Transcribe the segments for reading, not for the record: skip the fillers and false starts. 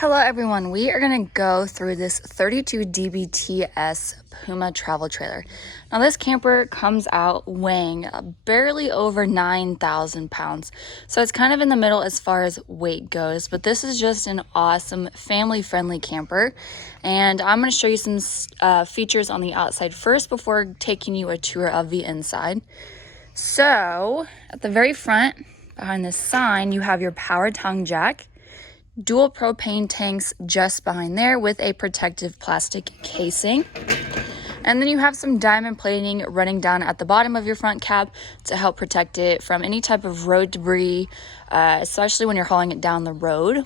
Hello everyone, we are going to go through this 32 DBTS Puma travel trailer. Now this camper comes out weighing barely over 9,000 pounds. So it's kind of in the middle as far as weight goes, but this is just an awesome family-friendly camper. And I'm going to show you some features on the outside first before taking you a tour of the inside. So at the very front, behind this sign, you have your power tongue jack. Dual propane tanks just behind there with a protective plastic casing. And then you have some diamond plating running down at the bottom of your front cab to help protect it from any type of road debris, especially when you're hauling it down the road.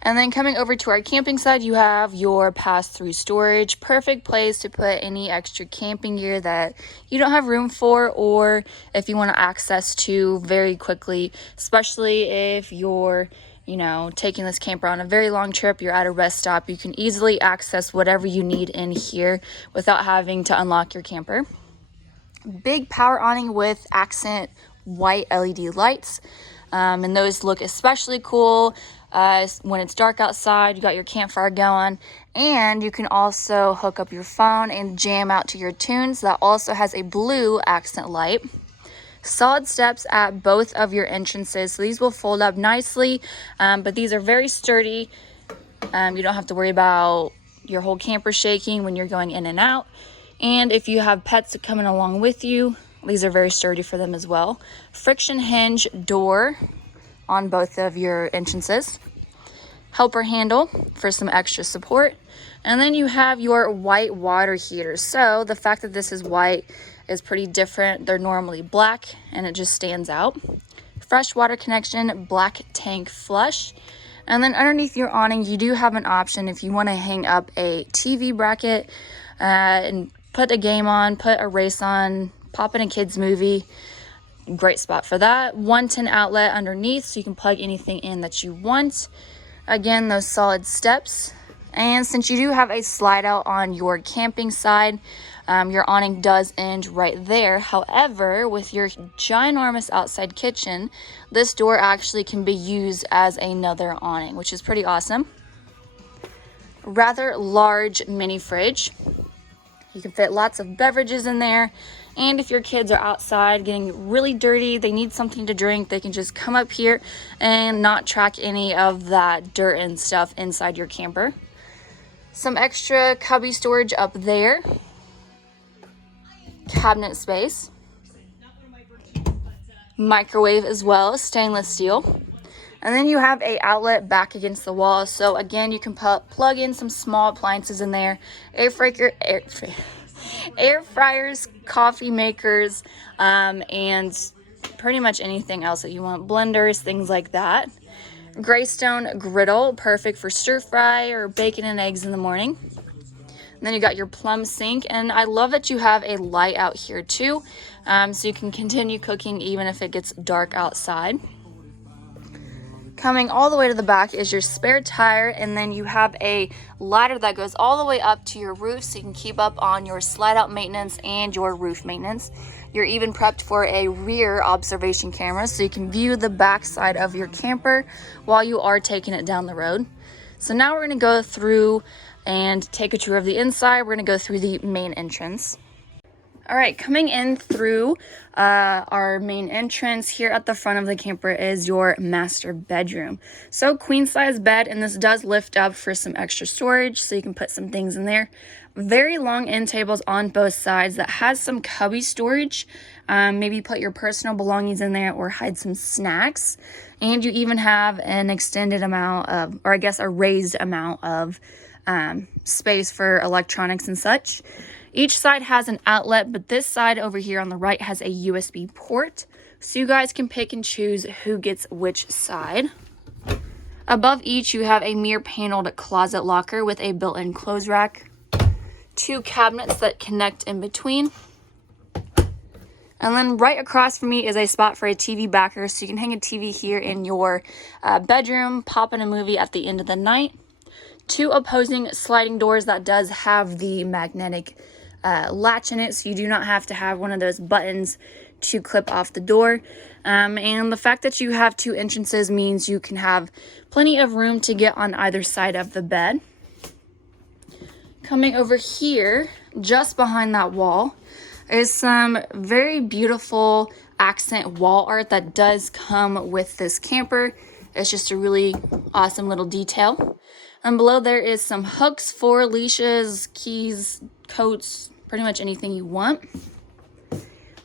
And then coming over to our camping side, you have your pass-through storage. Perfect place to put any extra camping gear that you don't have room for, or if you want to access to very quickly, especially if you're, taking this camper on a very long trip, you're at a rest stop, you can easily access whatever you need in here without having to unlock your camper. Big power awning with accent white LED lights, and those look especially cool. When it's dark outside, you got your campfire going, and you can also hook up your phone and jam out to your tunes. That also has a blue accent light. Solid steps at both of your entrances, so these will fold up nicely, but these are very sturdy. You don't have to worry about your whole camper shaking when you're going in and out. And if you have pets coming along with you, these are very sturdy for them as well. Friction hinge door on both of your entrances. Helper handle for some extra support. And then you have your white water heaters. So the fact that this is white is pretty different. They're normally black and it just stands out. Fresh water connection, black tank flush. And then underneath your awning, you do have an option if you want to hang up a TV bracket and put a game on, put a race on, pop in a kid's movie. Great spot for that. 110 outlet underneath, so you can plug anything in that you want. Again, those solid steps. And since you do have a slide out on your camping side, your awning does end right there. However, with your ginormous outside kitchen, this door actually can be used as another awning, which is pretty awesome. Rather large mini fridge. You can fit lots of beverages in there. And if your kids are outside getting really dirty, they need something to drink, they can just come up here and not track any of that dirt and stuff inside your camper. Some extra cubby storage up there. Cabinet space. Microwave as well, stainless steel. And then you have a outlet back against the wall. So again, you can plug in some small appliances in there. Air fryers, coffee makers, and pretty much anything else that you want. Blenders, things like that. Greystone griddle, perfect for stir fry or bacon and eggs in the morning. And then you got your plum sink, and I love that you have a light out here too, so you can continue cooking even if it gets dark outside. Coming all the way to the back is your spare tire, and then you have a ladder that goes all the way up to your roof so you can keep up on your slide out maintenance and your roof maintenance. You're even prepped for a rear observation camera so you can view the back side of your camper while you are taking it down the road. So now we're going to go through and take a tour of the inside. We're going to go through the main entrance. All right, coming in through our main entrance here at the front of the camper is your master bedroom. So queen size bed, and this does lift up for some extra storage so you can put some things in there. Very long end tables on both sides that has some cubby storage. Maybe put your personal belongings in there or hide some snacks. And you even have an extended amount of, or I guess a raised amount of space for electronics and such. Each side has an outlet, but this side over here on the right has a USB port, so you guys can pick and choose who gets which side. Above each, you have a mirror paneled closet locker with a built-in clothes rack, 2 cabinets that connect in between, and then right across from me is a spot for a TV backer, so you can hang a TV here in your bedroom, pop in a movie at the end of the night. 2 opposing sliding doors that does have the magnetic latch in it, so you do not have to have one of those buttons to clip off the door. And the fact that you have 2 entrances means you can have plenty of room to get on either side of the bed. Coming over here, just behind that wall, is some very beautiful accent wall art that does come with this camper. It's just a really awesome little detail. And below there is some hooks for leashes, keys, coats, pretty much anything you want.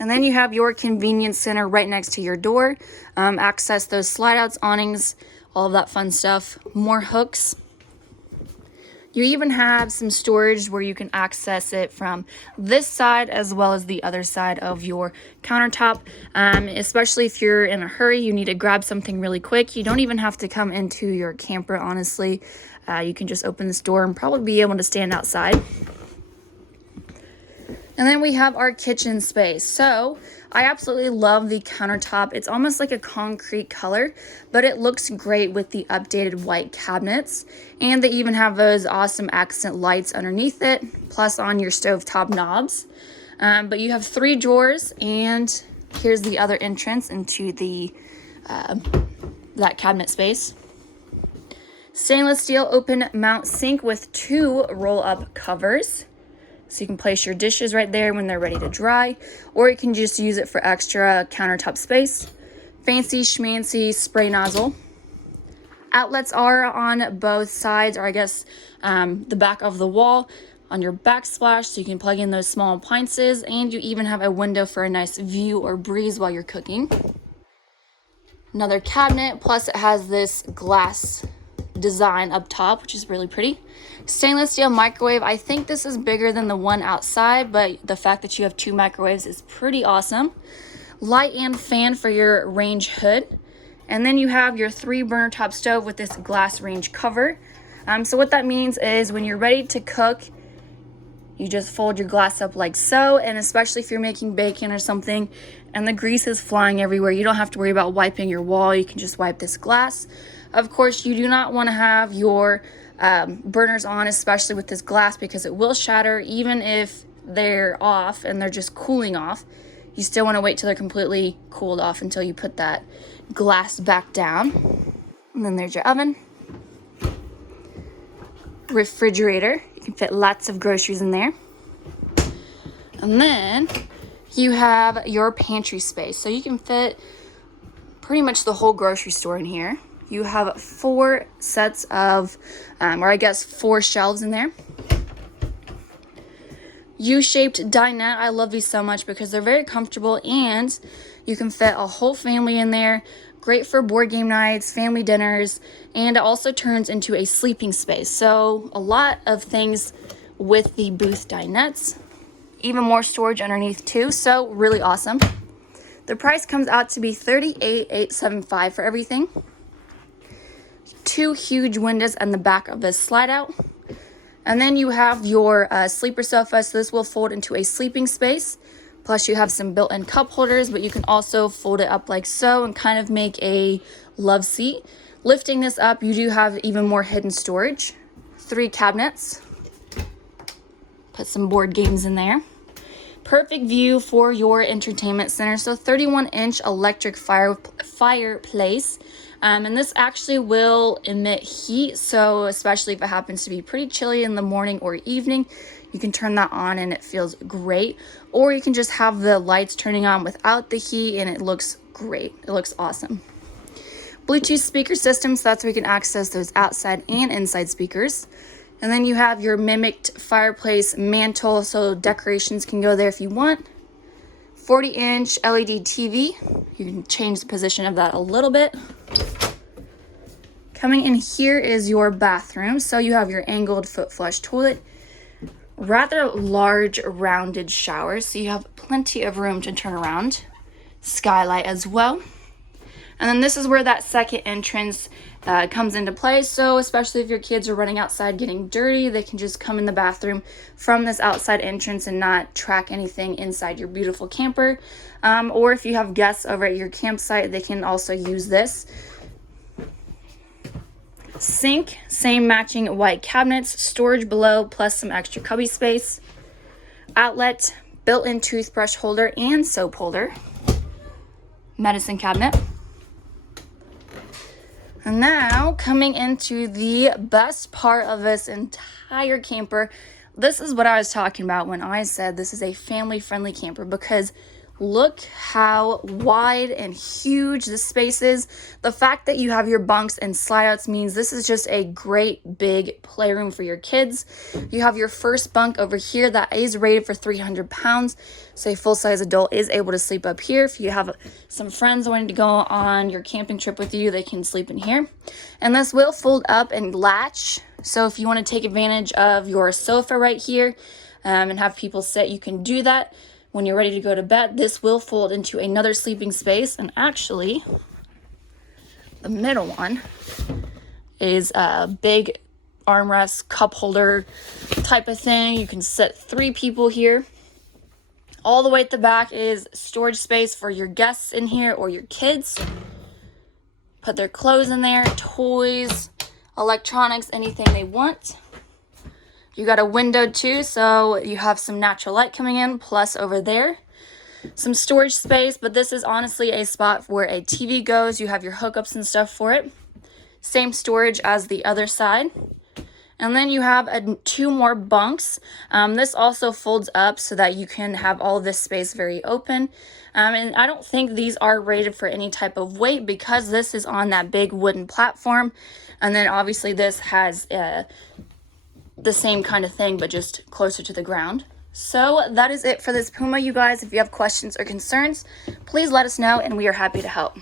And then you have your convenience center right next to your door. Access those slide outs, awnings, all of that fun stuff. More hooks. You even have some storage where you can access it from this side as well as the other side of your countertop. Especially if you're in a hurry, you need to grab something really quick. You don't even have to come into your camper, honestly. You can just open this door and probably be able to stand outside. And then we have our kitchen space. So I absolutely love the countertop. It's almost like a concrete color, but it looks great with the updated white cabinets. And they even have those awesome accent lights underneath it, plus on your stovetop knobs. But you have 3 drawers, and here's the other entrance into the that cabinet space. Stainless steel open mount sink with 2 roll-up covers. So you can place your dishes right there when they're ready to dry, or you can just use it for extra countertop space. Fancy schmancy spray nozzle. Outlets are on both sides, or I guess the back of the wall on your backsplash, so you can plug in those small appliances, and you even have a window for a nice view or breeze while you're cooking. Another cabinet, plus it has this glass design up top, which is really pretty. Stainless steel microwave. I think this is bigger than the one outside, but the fact that you have 2 microwaves is pretty awesome. Light and fan for your range hood. And then you have your 3 burner top stove with this glass range cover. So what that means is when you're ready to cook, you just fold your glass up like so, and especially if you're making bacon or something and the grease is flying everywhere, you don't have to worry about wiping your wall. You can just wipe this glass. Of course, you do not want to have your burners on, especially with this glass, because it will shatter even if they're off and they're just cooling off. You still want to wait till they're completely cooled off until you put that glass back down. And then there's your oven. Refrigerator. You can fit lots of groceries in there. And then you have your pantry space. So you can fit pretty much the whole grocery store in here. You have 4 sets of, or I guess 4 shelves in there. U-shaped dinette. I love these so much because they're very comfortable and you can fit a whole family in there. Great for board game nights, family dinners, and it also turns into a sleeping space. So a lot of things with the booth dinettes. Even more storage underneath too, so really awesome. The price comes out to be $38,875 for everything. 2 huge windows in the back of this slide out. And then you have your sleeper sofa, so this will fold into a sleeping space. Plus you have some built-in cup holders, but you can also fold it up like so and kind of make a love seat. Lifting this up, you do have even more hidden storage. 3 cabinets. Put some board games in there. Perfect view for your entertainment center. So 31-inch electric fireplace. And this actually will emit heat, so especially if it happens to be pretty chilly in the morning or evening, you can turn that on and it feels great. Or you can just have the lights turning on without the heat and it looks great. It looks awesome. Bluetooth speaker system, so that's where you can access those outside and inside speakers. And then you have your mimicked fireplace mantle, so decorations can go there if you want. 40-inch LED TV. You can change the position of that a little bit. Coming in here is your bathroom. So you have your angled foot flush toilet. Rather large rounded shower, so you have plenty of room to turn around. Skylight as well. And then this is where that second entrance comes into play. So especially if your kids are running outside getting dirty, they can just come in the bathroom from this outside entrance and not track anything inside your beautiful camper. Or if you have guests over at your campsite, they can also use this. Sink, same matching white cabinets, storage below, plus some extra cubby space. Outlet, built-in toothbrush holder and soap holder. medicine cabinet. And now coming into the best part of this entire camper. This is what I was talking about when I said this is a family-friendly camper, because look how wide and huge this space is. The fact that you have your bunks and slide outs means this is just a great big playroom for your kids. You have your first bunk over here that is rated for 300 pounds. So a full-size adult is able to sleep up here. If you have some friends wanting to go on your camping trip with you, they can sleep in here. And this will fold up and latch. So if you want to take advantage of your sofa right here and have people sit, you can do that. When you're ready to go to bed, this will fold into another sleeping space. And actually, the middle one is a big armrest, cup holder type of thing. You can sit 3 people here. All the way at the back is storage space for your guests in here or your kids. Put their clothes in there, toys, electronics, anything they want. You got a window too, so you have some natural light coming in, plus over there some storage space. But this is honestly a spot where a TV goes. You have your hookups and stuff for it. Same storage as the other side. And then you have 2 more bunks. This also folds up so that you can have all of this space very open. And I don't think these are rated for any type of weight because this is on that big wooden platform. And then obviously this has the same kind of thing, but just closer to the ground. So that is it for this Puma, you guys. If you have questions or concerns, please let us know and we are happy to help.